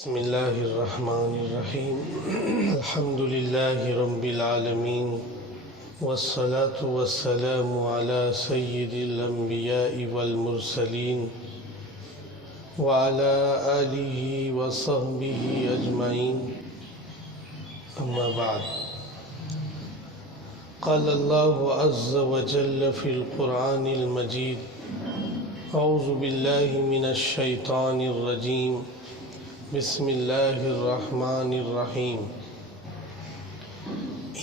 بسم اللہ الرحمن الرحیم الحمد للہ رب العالمین والصلاة والسلام على سید الانبیاء والمرسلین وعلى آلہ وصحبہ اجمعین اما بعد قال اللہ عز وجل فی القرآن المجید اعوذ باللہ من الشیطان الرجیم بسم اللہ الرحمن الرحیم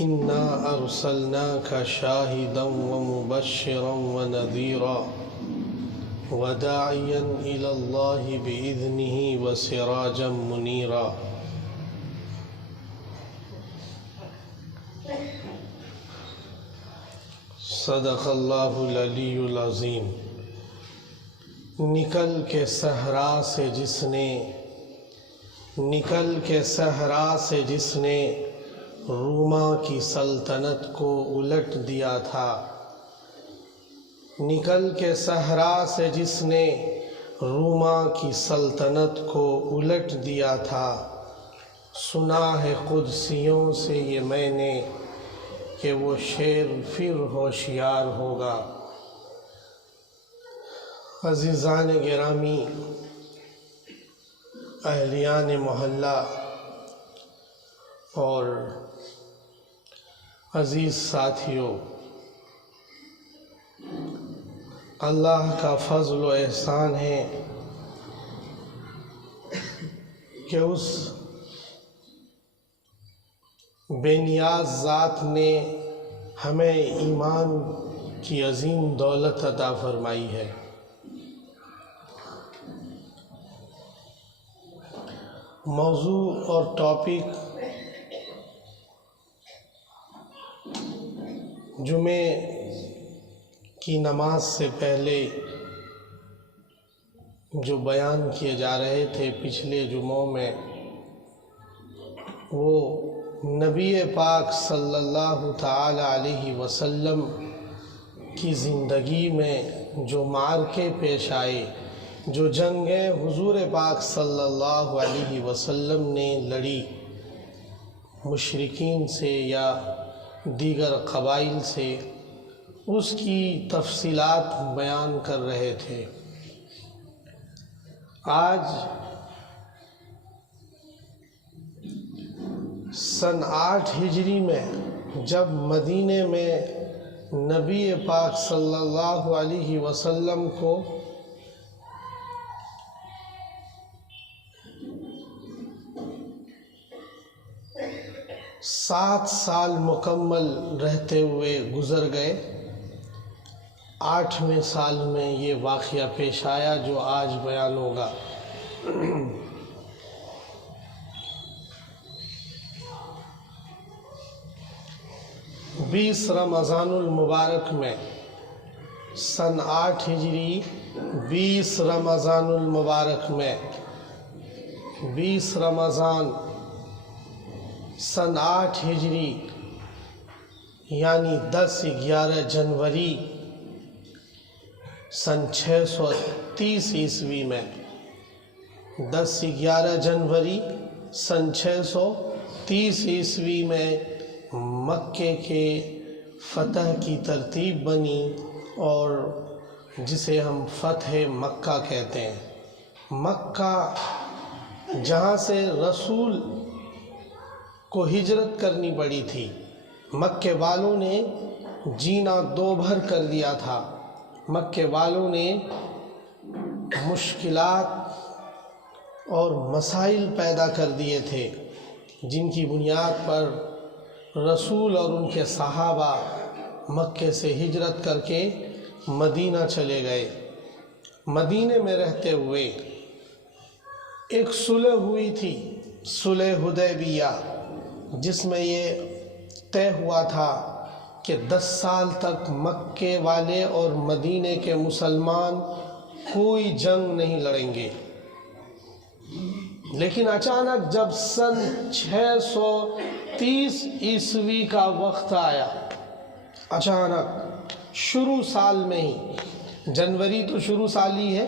انا ارسلناک شاہدا ومبشرا ونذیرا وداعیا الی اللہ باذنہ وسراجا منیرا۔ صدق اللہ العلی العظیم۔ نکل کے صحرا سے جس نے روما کی سلطنت کو الٹ دیا تھا، نکل کے صحرا سے جس نے روما کی سلطنت کو الٹ دیا تھا، سنا ہے قدسیوں سے یہ میں نے کہ وہ شیر پھر ہوشیار ہوگا۔ عزیزان گرامی، اہلیان محلہ اور عزیز ساتھیوں، اللہ کا فضل و احسان ہے کہ اس بے نیاز ذات نے ہمیں ایمان کی عظیم دولت عطا فرمائی ہے۔ موضوع اور ٹاپک جمعے کی نماز سے پہلے جو بیان کیے جا رہے تھے پچھلے جمعوں میں، وہ نبی پاک صلی اللہ تعالی علیہ وسلم کی زندگی میں جو معرکے پیش آئے، جو جنگیں حضور پاک صلی اللہ علیہ وسلم نے لڑی مشرکین سے یا دیگر قبائل سے، اس کی تفصیلات بیان کر رہے تھے۔ آج سن 8 ہجری میں جب مدینے میں نبی پاک صلی اللہ علیہ وسلم کو 7 سال مکمل رہتے ہوئے گزر گئے، 8ویں سال میں یہ واقعہ پیش آیا جو آج بیان ہوگا۔ 20 رمضان المبارک میں سن 8 ہجری 20 رمضان المبارک میں 20 رمضان سن 8 ہجری یعنی 10-11 جنوری سن 630 عیسوی میں، 10-11 جنوری سن 630 عیسوی میں مکے کے فتح کی ترتیب بنی اور جسے ہم فتح مکہ کہتے ہیں۔ مکہ جہاں سے رسول کو ہجرت کرنی پڑی تھی، مکے والوں نے جینا دو بھر کر دیا تھا، مکے والوں نے مشکلات اور مسائل پیدا کر دیے تھے، جن کی بنیاد پر رسول اور ان کے صحابہ مکے سے ہجرت کر کے مدینہ چلے گئے۔ مدینے میں رہتے ہوئے ایک صلح ہوئی تھی، صلح حدیبیہ، جس میں یہ طے ہوا تھا کہ 10 سال تک مکے والے اور مدینے کے مسلمان کوئی جنگ نہیں لڑیں گے۔ لیکن اچانک جب سن 630 عیسوی کا وقت آیا، اچانک شروع سال میں ہی، جنوری تو شروع سال ہی ہے،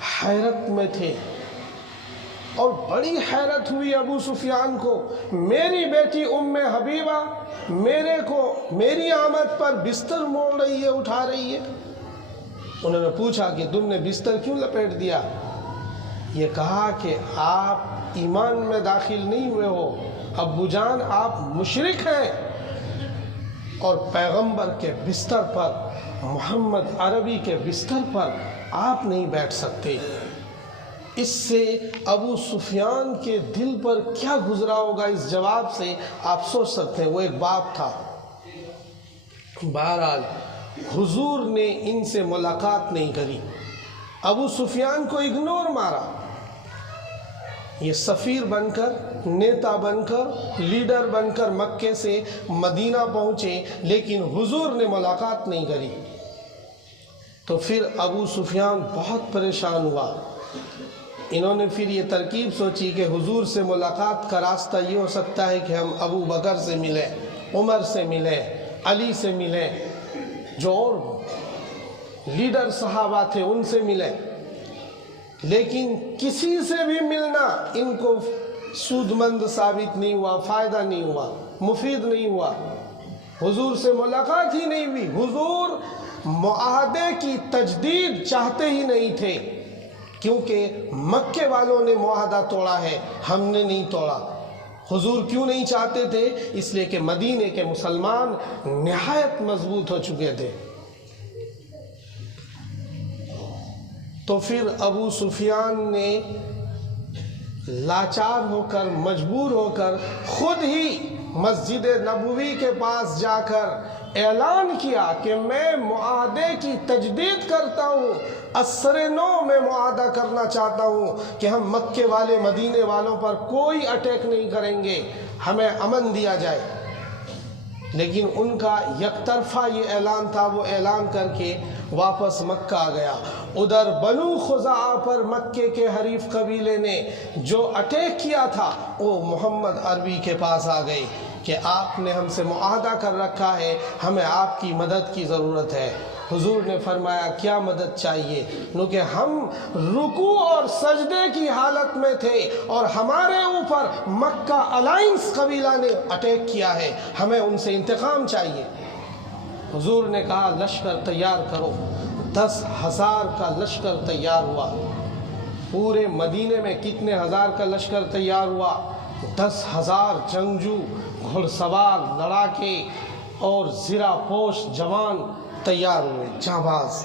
حیرت میں تھے اور بڑی حیرت ہوئی ابو سفیان کو، میری بیٹی ام حبیبہ میری آمد پر بستر موڑ رہی ہے، اٹھا رہی ہے۔ انہوں نے پوچھا کہ تم نے بستر کیوں لپیٹ دیا؟ یہ کہا کہ آپ ایمان میں داخل نہیں ہوئے ہو، ابو جان آپ مشرک ہیں، اور پیغمبر کے بستر پر، محمد عربی کے بستر پر آپ نہیں بیٹھ سکتے۔ اس سے ابو سفیان کے دل پر کیا گزرا ہوگا، اس جواب سے آپ سوچ سکتے ہیں۔ وہ ایک باپ تھا۔ بہرحال حضور نے ان سے ملاقات نہیں کری، ابو سفیان کو اگنور مارا۔ یہ سفیر بن کر، نیتا بن کر، لیڈر بن کر مکے سے مدینہ پہنچے، لیکن حضور نے ملاقات نہیں کری۔ تو پھر ابو سفیان بہت پریشان ہوا۔ انہوں نے پھر یہ ترکیب سوچی کہ حضور سے ملاقات کا راستہ یہ ہو سکتا ہے کہ ہم ابو بکر سے ملیں، عمر سے ملیں، علی سے ملیں، جو اور لیڈر صحابہ تھے ان سے ملیں، لیکن کسی سے بھی ملنا ان کو سود مند ثابت نہیں ہوا، فائدہ نہیں ہوا، مفید نہیں ہوا۔ حضور سے ملاقات ہی نہیں ہوئی۔ حضور معاہدے کی تجدید چاہتے ہی نہیں تھے، کیونکہ مکے والوں نے معاہدہ توڑا ہے، ہم نے نہیں توڑا۔ حضور کیوں نہیں چاہتے تھے؟ اس لیے کہ مدینے کے مسلمان نہایت مضبوط ہو چکے تھے۔ تو پھر ابو سفیان نے لاچار ہو کر، مجبور ہو کر، خود ہی مسجد نبوی کے پاس جا کر اعلان کیا کہ میں معاہدے کی تجدید کرتا ہوں، اثر نو میں معاہدہ کرنا چاہتا ہوں کہ ہم مکے والے مدینے والوں پر کوئی اٹیک نہیں کریں گے، ہمیں امن دیا جائے۔ لیکن ان کا یک طرفہ یہ اعلان تھا، وہ اعلان کر کے واپس مکہ آ گیا۔ ادھر بنو خزاعہ پر مکے کے حریف قبیلے نے جو اٹیک کیا تھا وہ محمد عربی کے پاس آ گئے کہ آپ نے ہم سے معاہدہ کر رکھا ہے، ہمیں آپ کی مدد کی ضرورت ہے۔ حضور نے فرمایا کیا مدد چاہیے؟ کیونکہ ہم رکوع اور سجدے کی حالت میں تھے اور ہمارے اوپر مکہ الائنس قبیلہ نے اٹیک کیا ہے، ہمیں ان سے انتقام چاہیے۔ حضور نے کہا لشکر تیار کرو۔ 10,000 کا لشکر تیار ہوا۔ پورے مدینے میں کتنے ہزار کا لشکر تیار ہوا؟ 10,000 جنگجو، گھڑ سوار، لڑاکے اور زرہ پوش جوان تیار ہوئے، جانباز۔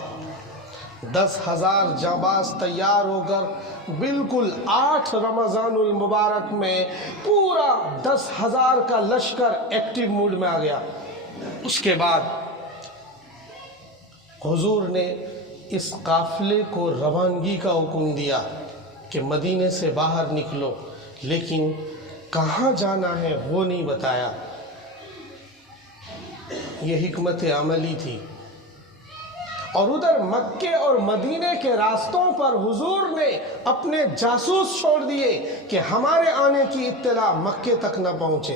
10,000 جانباز تیار ہو کر بالکل 8 رمضان المبارک میں پورا 10,000 کا لشکر ایکٹیو موڈ میں آ گیا۔ اس کے بعد حضور نے اس قافلے کو روانگی کا حکم دیا کہ مدینے سے باہر نکلو، لیکن کہاں جانا ہے وہ نہیں بتایا۔ یہ حکمت عملی تھی۔ اور ادھر مکے اور مدینے کے راستوں پر حضور نے اپنے جاسوس چھوڑ دیے کہ ہمارے آنے کی اطلاع مکے تک نہ پہنچے۔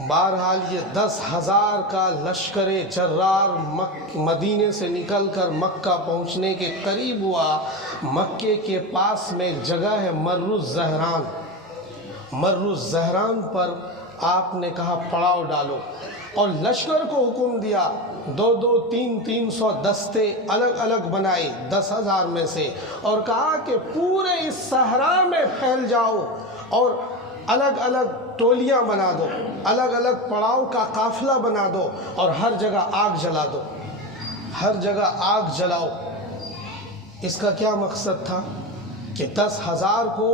بہرحال یہ 10,000 کا لشکر جرار مدینے سے نکل کر مکہ پہنچنے کے قریب ہوا۔ مکے کے پاس میں ایک جگہ ہے مر الزہران۔ مر الزہران پر آپ نے کہا پڑاؤ ڈالو، اور لشکر کو حکم دیا 2-2 300 دستے الگ الگ بنائے 10,000 میں سے، اور کہا کہ پورے اس صحرا میں پھیل جاؤ اور الگ الگ ٹولیاں بنا دو، الگ الگ پڑاؤ کا قافلہ بنا دو، اور ہر جگہ آگ جلا دو، ہر جگہ آگ جلاؤ۔ اس کا کیا مقصد تھا کہ 10,000 کو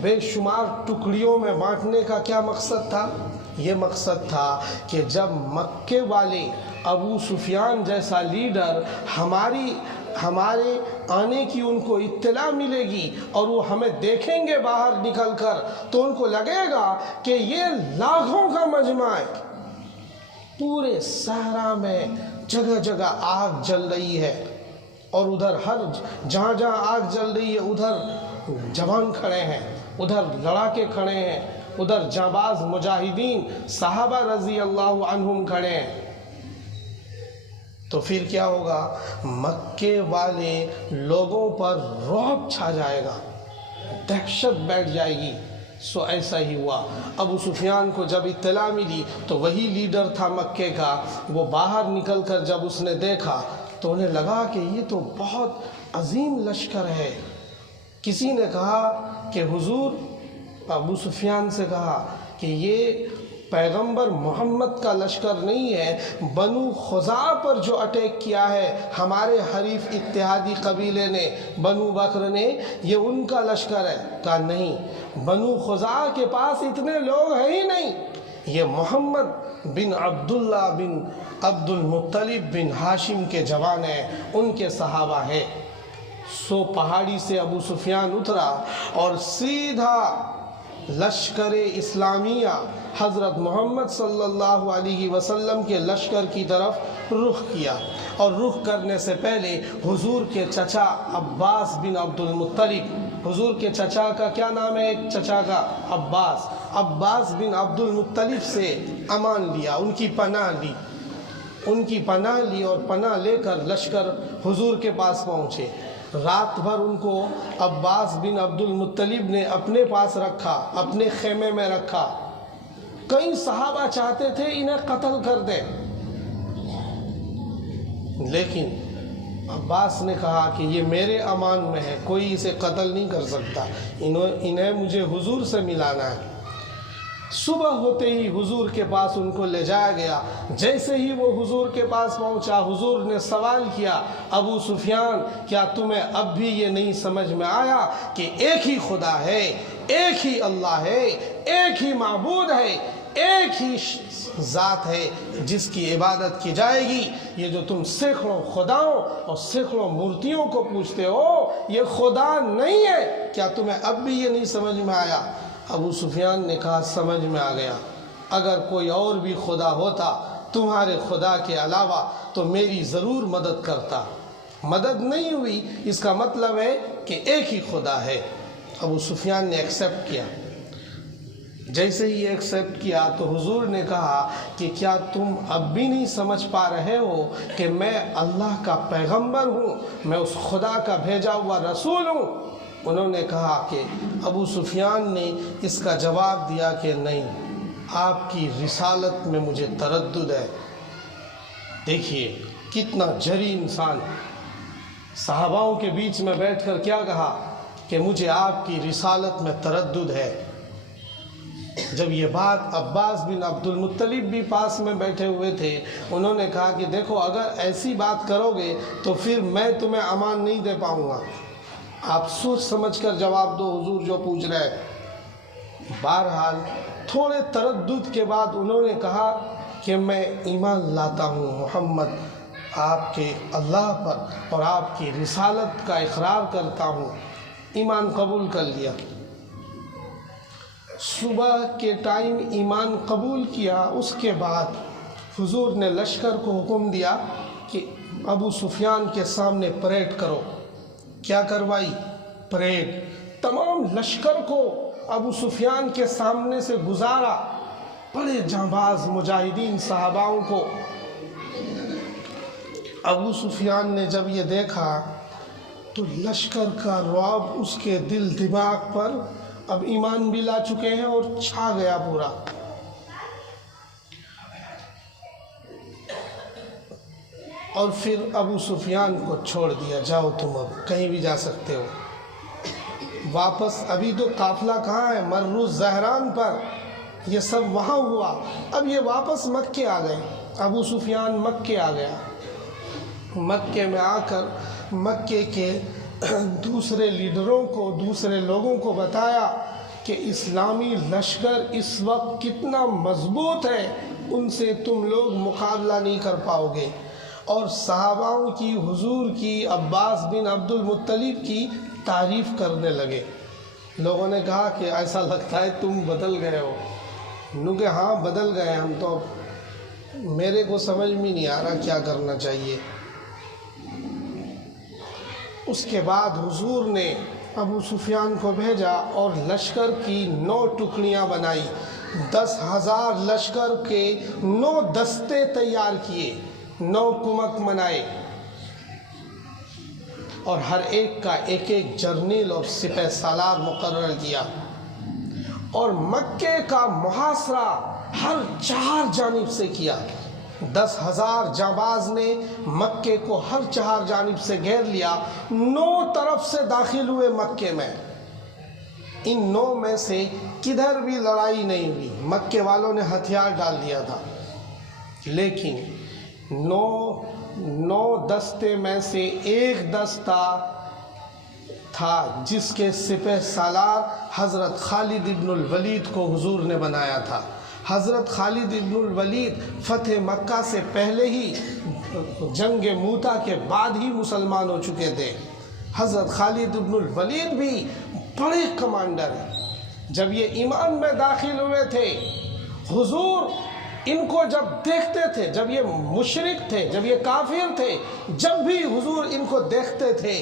بے شمار ٹکڑیوں میں بانٹنے کا کیا مقصد تھا؟ یہ مقصد تھا کہ جب مکے والے ابو سفیان جیسا لیڈر ہمارے آنے کی ان کو اطلاع ملے گی اور وہ ہمیں دیکھیں گے باہر نکل کر، تو ان کو لگے گا کہ یہ لاکھوں کا مجمع ہے، پورے صحرا میں جگہ جگہ آگ جل رہی ہے، اور ادھر جہاں جہاں آگ جل رہی ہے ادھر جوان کھڑے ہیں، ادھر لڑاکے کھڑے ہیں، ادھر جانباز مجاہدین صحابہ رضی اللہ عنہم کھڑے ہیں۔ تو پھر کیا ہوگا؟ مکے والے لوگوں پر رعب چھا جائے گا، دہشت بیٹھ جائے گی۔ سو ایسا ہی ہوا۔ ابو سفیان کو جب اطلاع ملی تو وہی لیڈر تھا مکے کا، وہ باہر نکل کر جب اس نے دیکھا تو انہیں لگا کہ یہ تو بہت عظیم لشکر ہے۔ کسی نے کہا کہ حضور، ابو سفیان سے کہا کہ یہ پیغمبر محمد کا لشکر نہیں ہے، بنو خزاعہ پر جو اٹیک کیا ہے ہمارے حریف اتحادی قبیلے نے، بنو بکر نے، یہ ان کا لشکر ہے۔ کہا نہیں، بنو خزاعہ کے پاس اتنے لوگ ہیں ہی نہیں، یہ محمد بن عبداللہ بن عبد المطلب بن ہاشم کے جوان ہیں، ان کے صحابہ ہیں۔ سو پہاڑی سے ابو سفیان اترا اور سیدھا لشکر اسلامیہ حضرت محمد صلی اللہ علیہ وسلم کے لشکر کی طرف رخ کیا، اور رخ کرنے سے پہلے حضور کے چچا عباس بن عبد المطلب، حضور کے چچا کا کیا نام ہے ایک چچا کا؟ عباس بن عبد المطلب سے امان لیا، ان کی پناہ لی اور پناہ لے کر لشکر حضور کے پاس پہنچے۔ رات بھر ان کو عباس بن عبد المطلب نے اپنے پاس رکھا، اپنے خیمے میں رکھا۔ کئی صحابہ چاہتے تھے انہیں قتل کر دیں، لیکن عباس نے کہا کہ یہ میرے امان میں ہے، کوئی اسے قتل نہیں کر سکتا، انہیں مجھے حضور سے ملانا ہے۔ صبح ہوتے ہی حضور کے پاس ان کو لے جایا گیا۔ جیسے ہی وہ حضور کے پاس پہنچا، حضور نے سوال کیا، ابو سفیان کیا تمہیں اب بھی یہ نہیں سمجھ میں آیا کہ ایک ہی خدا ہے، ایک ہی اللہ ہے، ایک ہی معبود ہے، ایک ہی ذات ہے جس کی عبادت کی جائے گی؟ یہ جو تم سینکڑوں خداؤں اور سینکڑوں مورتیوں کو پوچھتے ہو، یہ خدا نہیں ہے، کیا تمہیں اب بھی یہ نہیں سمجھ میں آیا؟ ابو سفیان نے کہا سمجھ میں آ گیا، اگر کوئی اور بھی خدا ہوتا تمہارے خدا کے علاوہ تو میری ضرور مدد کرتا، مدد نہیں ہوئی، اس کا مطلب ہے کہ ایک ہی خدا ہے۔ ابو سفیان نے ایکسیپٹ کیا۔ جیسے ہی ایکسیپٹ کیا تو حضور نے کہا کہ کیا تم اب بھی نہیں سمجھ پا رہے ہو کہ میں اللہ کا پیغمبر ہوں، میں اس خدا کا بھیجا ہوا رسول ہوں؟ انہوں نے کہا کہ ابو سفیان نے اس کا جواب دیا کہ نہیں، آپ کی رسالت میں مجھے تردد ہے۔ دیکھیے کتنا جری انسان، صحاباؤں کے بیچ میں بیٹھ کر کیا کہا کہ مجھے آپ کی رسالت میں تردد ہے۔ جب یہ بات عباس بن عبد المطلب بھی پاس میں بیٹھے ہوئے تھے، انہوں نے کہا کہ دیکھو اگر ایسی بات کرو گے تو پھر میں تمہیں امان نہیں دے پاؤں گا، آپ سوچ سمجھ کر جواب دو، حضور جو پوچھ رہے ہیں۔ بہرحال تھوڑے تردد کے بعد انہوں نے کہا کہ میں ایمان لاتا ہوں محمد، آپ کے اللہ پر اور آپ کی رسالت کا اقرار کرتا ہوں، ایمان قبول کر لیا۔ صبح کے ٹائم ایمان قبول کیا، اس کے بعد حضور نے لشکر کو حکم دیا کہ ابو سفیان کے سامنے پریڈ کرو۔ کیا کروائی؟ پریڈ۔ تمام لشکر کو ابو سفیان کے سامنے سے گزارا، بڑے جانباز مجاہدین صحاباؤں کو۔ ابو سفیان نے جب یہ دیکھا تو لشکر کا رعب اس کے دل دماغ پر، اب ایمان بھی لا چکے ہیں، اور چھا گیا پورا۔ اور پھر ابو سفیان کو چھوڑ دیا، جاؤ تم اب کہیں بھی جا سکتے ہو واپس۔ ابھی تو قافلہ کہاں ہے؟ مر الزہران پر، یہ سب وہاں ہوا، اب یہ واپس مکے آ گئے۔ ابو سفیان مکے آ گیا۔ مکے میں آ کر مکے کے دوسرے لیڈروں کو، دوسرے لوگوں کو بتایا کہ اسلامی لشکر اس وقت کتنا مضبوط ہے، ان سے تم لوگ مقابلہ نہیں کر پاؤ گے۔ اور صحاباؤں کی، حضور کی، عباس بن عبد المطلب کی تعریف کرنے لگے۔ لوگوں نے کہا کہ ایسا لگتا ہے تم بدل گئے ہو۔ انہوں نے کہا ہاں بدل گئے ہم تو، میرے کو سمجھ میں نہیں آ رہا کیا کرنا چاہیے۔ اس کے بعد حضور نے ابو سفیان کو بھیجا اور لشکر کی 9 ٹکڑیاں بنائی، 10,000 لشکر کے 9 دستے تیار کیے۔ 9 کمک منائے اور ہر ایک کا ایک ایک جرنیل اور سپہ سالار مقرر کیا، اور مکے کا محاصرہ ہر 4 جانب سے کیا۔ 10,000 جانباز نے مکے کو ہر 4 جانب سے گھیر لیا، 9 طرف سے داخل ہوئے مکے میں۔ ان 9 میں سے کدھر بھی لڑائی نہیں ہوئی، مکے والوں نے ہتھیار ڈال دیا تھا، لیکن 9 دستے میں سے ایک دستہ تھا جس کے سپہ سالار حضرت خالد ابن الولید کو حضور نے بنایا تھا۔ حضرت خالد ابن الولید فتح مکہ سے پہلے ہی، جنگ موتا کے بعد ہی مسلمان ہو چکے تھے۔ حضرت خالد ابن الولید بھی بڑے کمانڈر ہیں۔ جب یہ ایمان میں داخل ہوئے تھے، حضور ان کو جب دیکھتے تھے، جب یہ مشرک تھے، جب یہ کافر تھے، جب بھی حضور ان کو دیکھتے تھے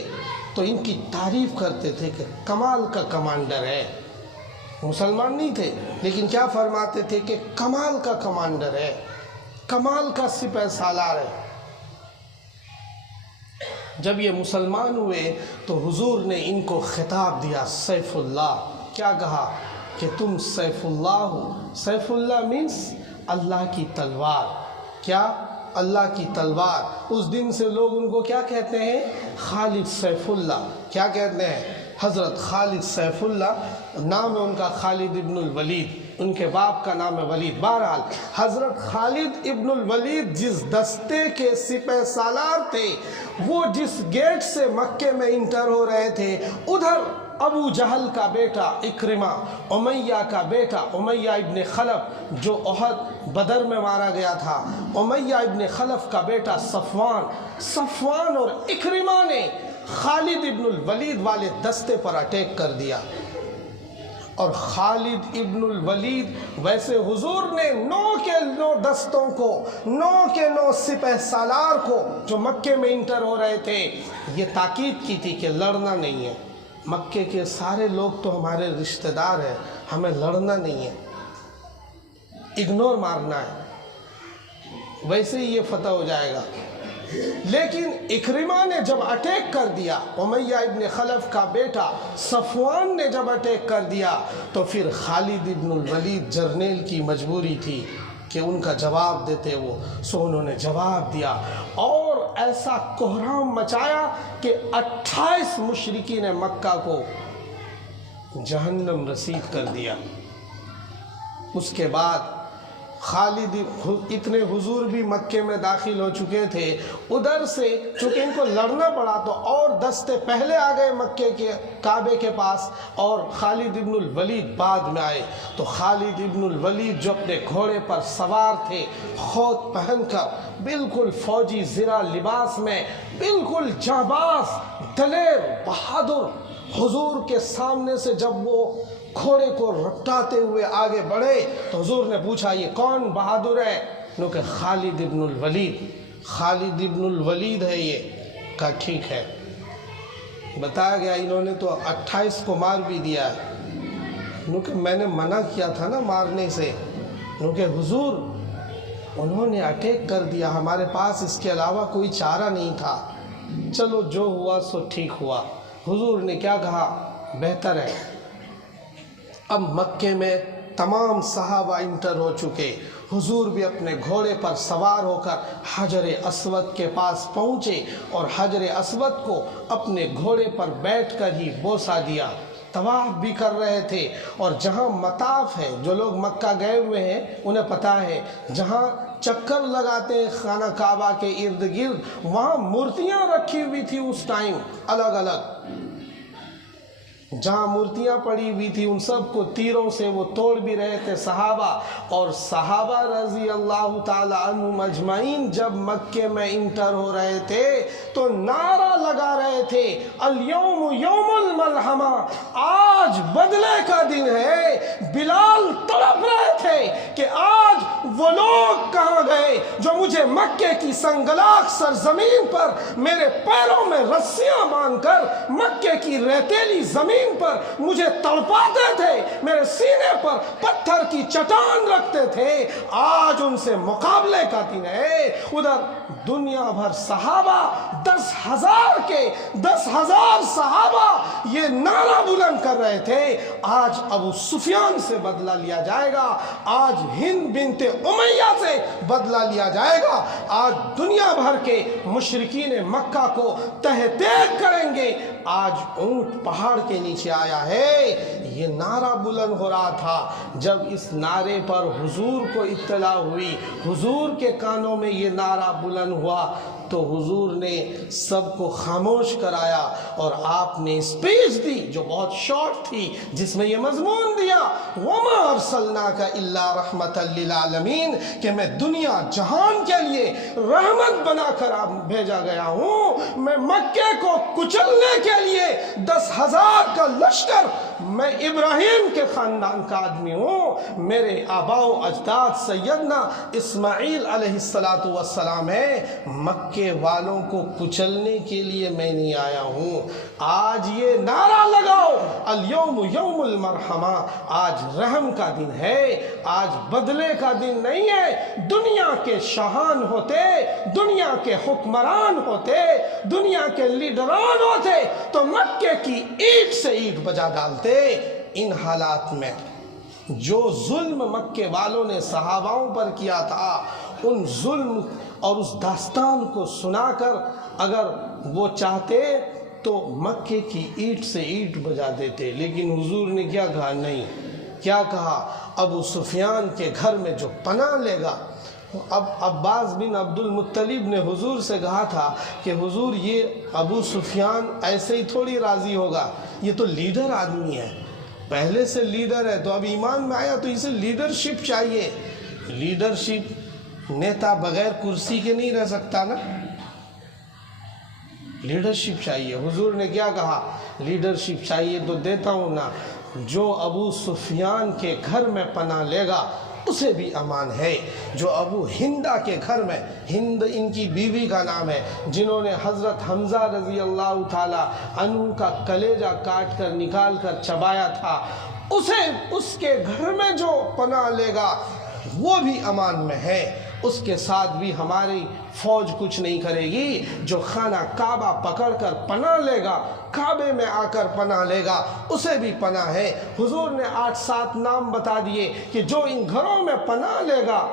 تو ان کی تعریف کرتے تھے کہ کمال کا کمانڈر ہے۔ مسلمان نہیں تھے، لیکن کیا فرماتے تھے کہ کمال کا کمانڈر ہے، کمال کا سپہ سالار ہے۔ جب یہ مسلمان ہوئے تو حضور نے ان کو خطاب دیا سیف اللہ۔ کیا کہا کہ تم سیف اللہ ہو۔ سیف اللہ مینس اللہ کی تلوار۔ کیا؟ اللہ کی تلوار۔ اس دن سے لوگ ان کو کیا کہتے ہیں؟ خالد سیف اللہ۔ کیا کہتے ہیں؟ حضرت خالد سیف اللہ۔ نام ہے ان کا خالد ابن الولید، ان کے باپ کا نام ہے ولید۔ بہرحال حضرت خالد ابن الولید جس دستے کے سپہ سالار تھے، وہ جس گیٹ سے مکے میں انٹر ہو رہے تھے، ادھر ابو جہل کا بیٹا اکرمہ، امیہ کا بیٹا امیہ ابن خلف جو احد بدر میں مارا گیا تھا، امیہ ابن خلف کا بیٹا صفوان اور اکرمہ نے خالد ابن الولید والے دستے پر اٹیک کر دیا۔ اور خالد ابن الولید، ویسے حضور نے 9 کے 9 دستوں کو، 9 کے 9 سپہ سالار کو جو مکے میں انٹر ہو رہے تھے، یہ تاکید کی تھی کہ لڑنا نہیں ہے۔ مکے کے سارے لوگ تو ہمارے رشتہ دار ہیں، ہمیں لڑنا نہیں ہے، اگنور مارنا ہے، ویسے ہی یہ فتح ہو جائے گا۔ لیکن اکرمہ نے جب اٹیک کر دیا، امیہ ابن خلف کا بیٹا صفوان نے جب اٹیک کر دیا، تو پھر خالد ابن الولید جرنیل کی مجبوری تھی کہ ان کا جواب دیتے وہ، سو انہوں نے جواب دیا اور ایسا کوہرام مچایا کہ 28 مشرکین مکہ کو جہنم رسید کر دیا۔ اس کے بعد خالد اتنے حضور بھی مکے میں داخل ہو چکے تھے، ادھر سے چونکہ ان کو لڑنا پڑا تو اور دستے پہلے آ گئے مکے کے کعبے کے پاس، اور خالد ابن الولید بعد میں آئے۔ تو خالد ابن الولید جو اپنے گھوڑے پر سوار تھے، خوت پہن کر، بالکل فوجی زرہ لباس میں، بالکل جانباز، دلیر، بہادر، حضور کے سامنے سے جب وہ گھوڑے کو رپٹاتے ہوئے آگے بڑھے تو حضور نے پوچھا یہ کون بہادر ہے؟ انہوں نے کہا خالد ابن الولید، خالد ابن الولید ہے یہ۔ کہا ٹھیک ہے۔ بتایا گیا انہوں نے تو 28 کو مار بھی دیا ہے۔ انہوں نے کہا میں نے منع کیا تھا نا مارنے سے۔ انہوں نے کہا حضور انہوں نے اٹیک کر دیا، ہمارے پاس اس کے علاوہ کوئی چارہ نہیں تھا، چلو جو ہوا سو ٹھیک ہوا۔ حضور نے کیا کہا؟ بہتر ہے۔ اب مکے میں تمام صحابہ انٹر ہو چکے، حضور بھی اپنے گھوڑے پر سوار ہو کر حجر اسود کے پاس پہنچے اور حجر اسود کو اپنے گھوڑے پر بیٹھ کر ہی بوسہ دیا۔ طواف بھی کر رہے تھے، اور جہاں مطاف ہے، جو لوگ مکہ گئے ہوئے ہیں انہیں پتہ ہے، جہاں چکر لگاتے ہیں خانہ کعبہ کے ارد گرد، وہاں مورتیاں رکھی ہوئی تھی اس ٹائم الگ الگ، جہاں مورتیاں پڑی ہوئی تھی ان سب کو تیروں سے وہ توڑ بھی رہے تھے صحابہ۔ اور صحابہ رضی اللہ تعالی عنہم اجمعین جب مکے میں انٹر ہو رہے تھے تو نعرہ لگا رہے تھے الیوم یوم الملحمہ، آج بدلے کا دن ہے۔ بلال تڑپ رہے تھے کہ آج وہ لوگ کہاں گئے جو مجھے مکے کی سنگلاخ سرزمین پر میرے پیروں میں رسیاں باندھ کر مکے کی ریتیلی زمین پر مجھے تڑپاتے تھے، میرے سینے پر پتھر کی چٹان رکھتے تھے، آج ان سے مقابلے کا دن ہے۔ ادھر دنیا بھر صحابہ 10,000 صحابہ یہ نعرہ بلند کر رہے تھے، آج ابو سفیان سے بدلہ لیا جائے گا، آج ہند بنت امیہ سے بدلہ لیا جائے گا، آج دنیا بھر کے مشرکین مکہ کو تہدید کریں گے۔ آج اونٹ پہاڑ کے نیچے آیا ہے، یہ نعرہ بلند ہو رہا تھا۔ جب اس نعرے پر حضور کو اطلاع ہوئی، حضور کے کانوں میں یہ نعرہ بلند ہوا، تو حضور نے سب کو خاموش کرایا اور آپ نے اسپیچ دی جو بہت شارٹ تھی، جس میں یہ مضمون دیا وَمَا أَرْسَلْنَاكَ إِلَّا رَحْمَةً لِّلْعَالَمِينَ کہ میں دنیا جہان کے لیے رحمت بنا کر بھیجا گیا ہوں۔ میں مکے کو کچلنے کے لیے 10,000 کا لشکر، میں ابراہیم کے خاندان کا آدمی ہوں، میرے آباء و اجداد سیدنا اسماعیل علیہ السلام ہے، مکے والوں کو کچلنے کے لیے میں نہیں آیا ہوں۔ آج یہ نعرہ لگاؤ الیوم یوم المرحمہ، آج رحم کا دن ہے، آج بدلے کا دن نہیں ہے۔ دنیا کے شاہان ہوتے، دنیا کے حکمران ہوتے، دنیا کے لیڈران ہوتے تو مکے کی اینٹ سے اینٹ بجا ڈالتے۔ ان حالات میں جو ظلم مکے والوں نے صحاباؤں پر کیا تھا، ان ظلم اور اس داستان کو سنا کر اگر وہ چاہتے تو مکے کی اینٹ سے اینٹ بجا دیتے، لیکن حضور نے کیا کہا؟ نہیں، کیا کہا؟ ابو سفیان کے گھر میں جو پناہ لے گا۔ اب عباس بن عبد المطلب نے حضور سے کہا تھا کہ حضور یہ ابو سفیان ایسے ہی تھوڑی راضی ہوگا، یہ تو لیڈر آدمی ہے، پہلے سے لیڈر ہے، تو اب ایمان میں آیا تو اسے لیڈرشپ چاہیے۔ لیڈرشپ، نیتا بغیر کرسی کے نہیں رہ سکتا نا، لیڈرشپ چاہیے۔ حضور نے کیا کہا؟ لیڈرشپ چاہیے تو دیتا ہوں نا، جو ابو سفیان کے گھر میں پناہ لے گا اسے بھی امان ہے۔ جو ابو ہندہ کے گھر میں، ہند ان کی بیوی کا نام ہے، جنہوں نے حضرت حمزہ رضی اللہ تعالی عنہ کا کلیجہ کاٹ کر نکال کر چبایا تھا، اس کے گھر میں جو پناہ لے گا وہ بھی امان میں ہے۔ اس کے ساتھ بھی ہماری فوج کچھ نہیں کرے گی۔ جو خانہ کعبہ پکڑ کر پناہ لے گا، کعبے میں آ کر پناہ لے گا، اسے بھی پناہ ہے۔ حضور نے 8-7 نام بتا دیے کہ جو ان گھروں میں پناہ لے گا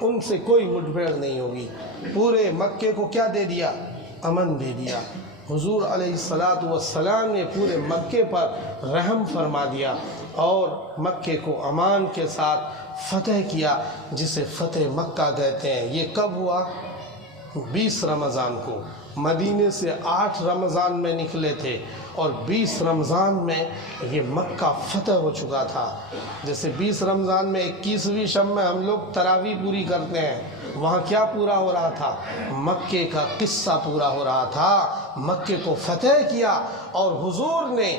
ان سے کوئی مٹ بھیڑ نہیں ہوگی۔ پورے مکے کو کیا دے دیا؟ امن دے دیا۔ حضور علیہ السلام نے پورے مکے پر رحم فرما دیا اور مکے کو امان کے ساتھ فتح کیا، جسے فتح مکہ کہتے ہیں۔ یہ کب ہوا؟ 20 رمضان کو۔ مدینے سے 8 رمضان میں نکلے تھے اور 20 رمضان میں یہ مکہ فتح ہو چکا تھا۔ جیسے 20 رمضان میں 21ویں شب میں ہم لوگ تراویح پوری کرتے ہیں، وہاں کیا پورا ہو رہا تھا؟ مکے کا قصہ پورا ہو رہا تھا۔ مکے کو فتح کیا اور حضور نے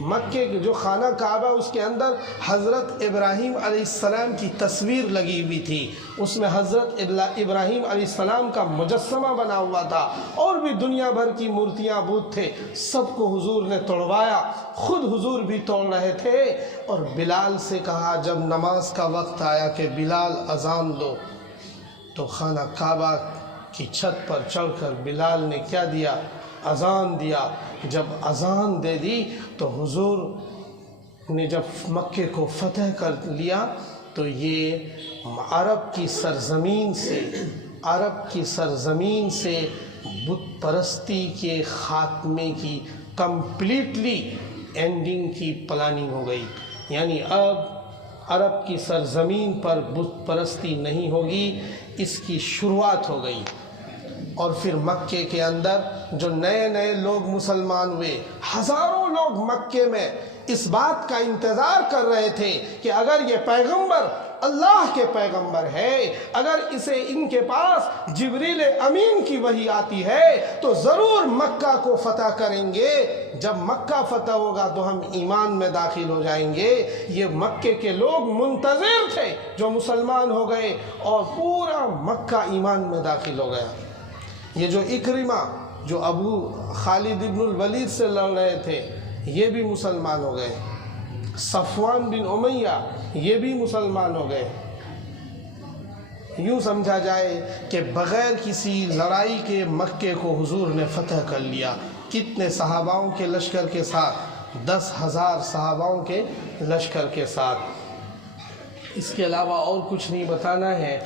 مکے کے جو خانہ کعبہ، اس کے اندر حضرت ابراہیم علیہ السلام کی تصویر لگی ہوئی تھی، اس میں حضرت ابراہیم علیہ السلام کا مجسمہ بنا ہوا تھا، اور بھی دنیا بھر کی مورتیاں بت تھے، سب کو حضور نے توڑوایا، خود حضور بھی توڑ رہے تھے۔ اور بلال سے کہا جب نماز کا وقت آیا کہ بلال اذان دو، تو خانہ کعبہ کی چھت پر چڑھ کر بلال نے کیا دیا؟ اذان دیا۔ جب اذان دے دی تو حضور نے جب مکے کو فتح کر لیا تو یہ عرب کی سرزمین سے بت پرستی کے خاتمے کی کمپلیٹلی اینڈنگ کی پلاننگ ہو گئی، یعنی اب عرب کی سرزمین پر بت پرستی نہیں ہوگی، اس کی شروعات ہو گئی۔ اور پھر مکے کے اندر جو نئے لوگ مسلمان ہوئے، ہزاروں لوگ مکے میں اس بات کا انتظار کر رہے تھے کہ اگر یہ پیغمبر اللہ کے پیغمبر ہے، اگر اسے ان کے پاس جبریل امین کی وحی آتی ہے تو ضرور مکہ کو فتح کریں گے۔ جب مکہ فتح ہوگا تو ہم ایمان میں داخل ہو جائیں گے۔ یہ مکے کے لوگ منتظر تھے جو مسلمان ہو گئے اور پورا مکہ ایمان میں داخل ہو گیا۔ یہ جو اکرمہ جو ابو خالد ابن الولید سے لڑ رہے تھے یہ بھی مسلمان ہو گئے، صفوان بن امیہ یہ بھی مسلمان ہو گئے۔ یوں سمجھا جائے کہ بغیر کسی لڑائی کے مکے کو حضور نے فتح کر لیا۔ کتنے صحاباؤں کے لشکر کے ساتھ؟ 10,000 صحاباؤں کے لشکر کے ساتھ۔ اس کے علاوہ اور کچھ نہیں بتانا ہے۔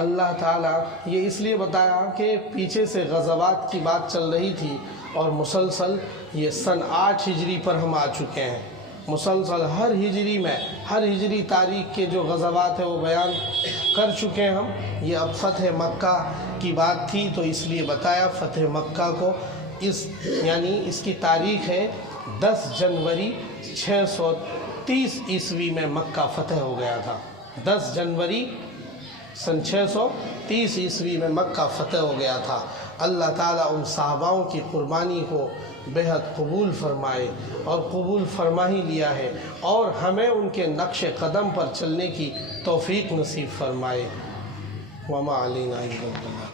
اللہ تعالیٰ یہ اس لیے بتایا کہ پیچھے سے غزوات کی بات چل رہی تھی اور مسلسل یہ سن 8 ہجری پر ہم آ چکے ہیں۔ مسلسل ہر ہجری میں ہر ہجری تاریخ کے جو غزوات ہیں وہ بیان کر چکے ہیں ہم۔ یہ اب فتح مکہ کی بات تھی تو اس لیے بتایا فتح مکہ کو اس کی تاریخ ہے 10 جنوری 630 عیسوی میں مکہ فتح ہو گیا تھا۔ 10 جنوری سن 630 عیسوی میں مکہ فتح ہو گیا تھا۔ اللہ تعالیٰ ان صحاباؤں کی قربانی کو بہت قبول فرمائے اور قبول فرما ہی لیا ہے، اور ہمیں ان کے نقش قدم پر چلنے کی توفیق نصیب فرمائے۔ وما علینا الا البلاغ۔